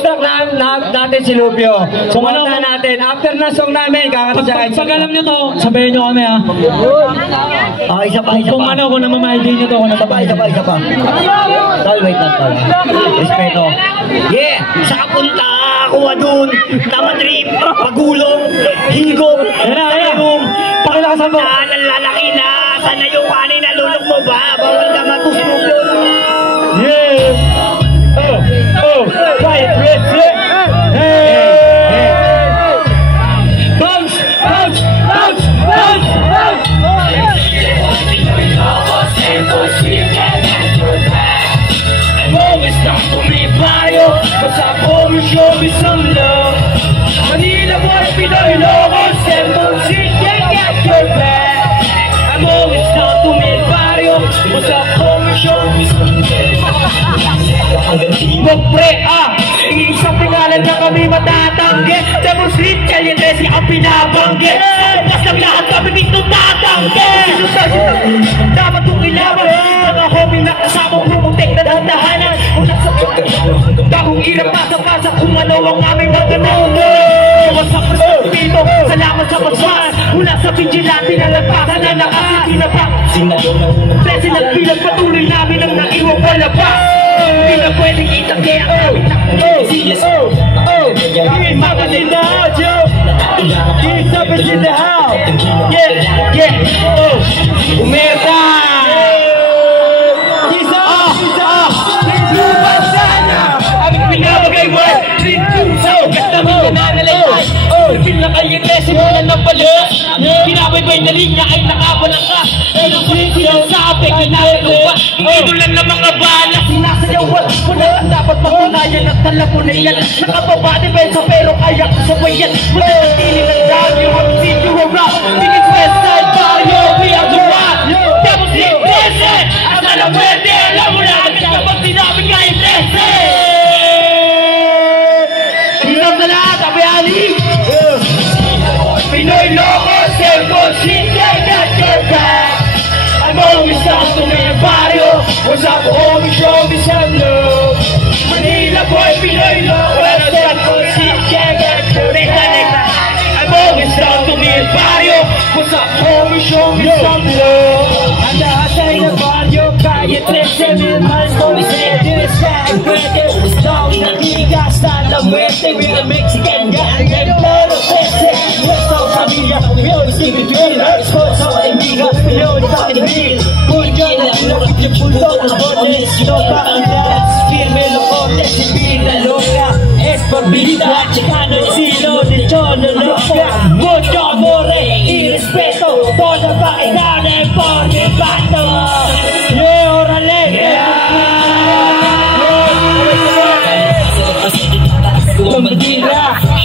extract natin si Lupio. Sumunod natin. After na song namin, kakanta siya. Pag alam nyo to, sabihin nyo kami ha. Isa pa. Kung ano, kung namamahalin nyo to, kung Isa pa. Tol, wait lang tol. Respeto. Yeah! Sa kapunta ako doon. Tamadrip, pagulong, higop, talong. Pakilakasan mo. Nalalaki na. Sana yung kanin nalulog mo ba? Bawal ka matusok yun. Yeah! Oh! Quiet, red, red! Hey! Bounce! Bounce! Bounce! Bounce! Bounce! I'm always down for me, Mario. Cause I've always shown me some love. Manila boy, Pinoy Locos, Temple City, got your back. I'm always down to me, Mario. Cause I've always shown me some love. Magpre, isang pingalan na kami matatanggi. Temple Street, Kalye 13 ang pinabanggi. Bukas ng lahat kami dito tatanggi. Dapat kong ilaban mga homie na kasamang pumutik na dahan-dahanan. Mula sa bagong irap pasa-pasa kung ano ang aming naganoon. Iwas sa pito, salamat sa paswan. Mula sa vigilante na nagpasa na nakasitinabak. Presi nagbilang patuloy namin ang naiwang palabas. Hindi na pwedeng itanggi ang aming nakakasigas. Magas in the house, yo! Keep up in the house! Yeah! Umerda! Pinabagay mo, ganda mo nananalayay. Pil na kayo simulan ng palas. Pinabaybay na linya ay nakabalang ka. Sinasabi, ginagawa inulan ng mga bala. Sinasayawan, wala ang dapat mapunayan. Nagtala mo na yan. Nakababati ba sa pero kaya ko sa bayan. Mula ng tili ng down, you have seen you around. Tingin West Side Barrio, we are the one. Tapos si Tese, asa na pwede. Alam mo na, kapag sinabi nga yung Tese. Hirap na lahat, Abe Ali. Pinoy Locos, Temple City, got your back. I'm always down to me barrio. What's up, homie, show me some love. Manila boy, Pinoy Locos, Temple City, got your back. I'm always down to me barrio. What's up, homie, show me some love. Anda-anda na barrio, Kalye 13 mil miles, homie, say this guy, pwede. Now we nagtigas na la muerte. We're the Mexican guy, and blood of Tese. Let's go, familia, we always keep it real. Sports our amiga, we always talking real. Good girl, I'm not with your bulldog, I'm honest. You know, fucking dance, firme, locote, si vida loca. Es por vida, chicano, estilo, de tono loca. Mucho amor y respeto, todo pa' que gane por mi pato. Yeah, órale,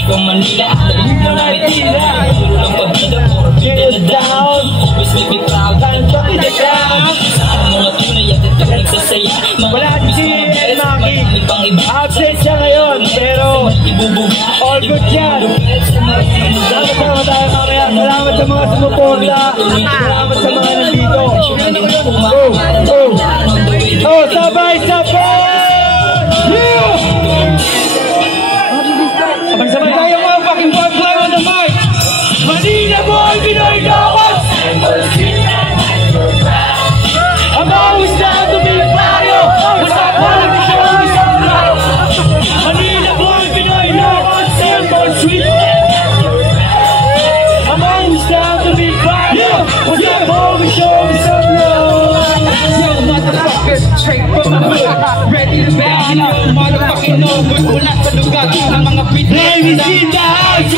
Kung Manila, mulai tira. Get it down, make me proud. Get it down. Wala si Maki, absent siya ngayon, pero all good yan. Salamat tayo mamaya. Salamat sa mga sumuporta. Salamat sa mga nandito. Oh, sabay! Sabay tayo mga fucking fly on the mic. Manila boy, Pinoy Locos. I'm always down to be Mario. What's up, homie, show me some love. Manila boy, Pinoy Locos, Temple Street. I'm always down to be Mario. What's up, homie, show me some love. Yo, motherfuckers, straight from the hood. Ready to back it up, motherfucking no good. Wala sa lugar ng mga Ladies in the house,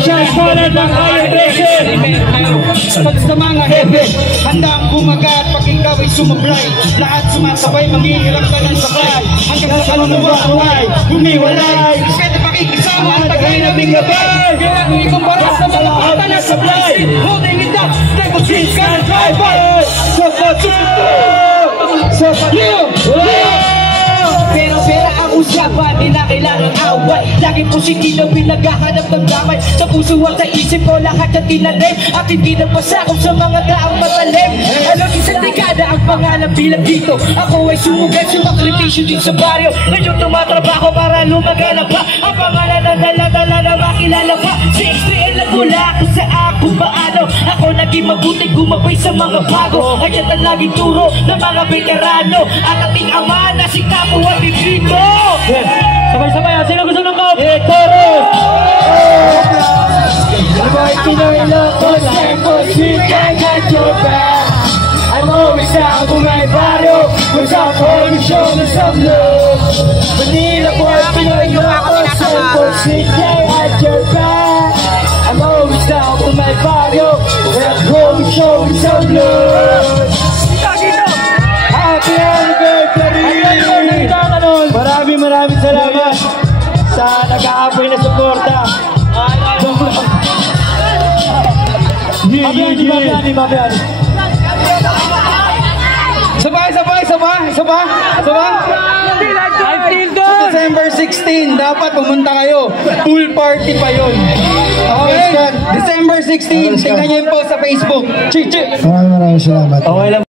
Shots followed ng Kalye 13. Pag sa mga hepe, handang bumagat pag ikaw ay sumablay. Lahat sumasabay, manghihirap ka ng sakay. Hanggang sa kanunuwa buhay, humiwalay. Kasi pakikisama ang tagay na bigabay. Kaya kung ikumpara sa malakata na sablay. Holding it up, Temple Street, Sky Driver. So for you, pero ako usapan, di na kailangang away. Lagi positibo, pinaghahanap ng damay. Sa puso at sa isip ko, lahat yung tinalim. At hindi nagpasakop sa mga taong matalim. Alam, isang dekada ang pangalan bilang dito. Ako ay sumugat, sumakripisyo din sa baryo. Ngayon tumatrabaho para lumaganap pa. Ang pangalan na dala-dala na makilala pa. 6'3" lang mula ako sa ako paano. Ako naging mabuti, gumabay sa mga bago. Ayan ang laging turo ng mga veterano. At ating ama na si Capo at Bibito. Sabay-sabay, sino gusto ng cup? Chorus! Sabay Pinoy Locos, Temple Street, can't get your back. I'm always down kung may baryo. Kung sa phone, show me some love. Manila boy, Pinoy Locos, Temple Street, can't get your back. I'm always down kung may baryo. Kung sa phone, show me some love. Happy anniversary! Maraming salamat sa nag-aapoy na suporta. Babiani. Sabay. Sa December 16, dapat pumunta kayo. Pool party pa yun. Okay? December 16, tingnan nyo yung post sa Facebook. Maraming salamat. Okay lang.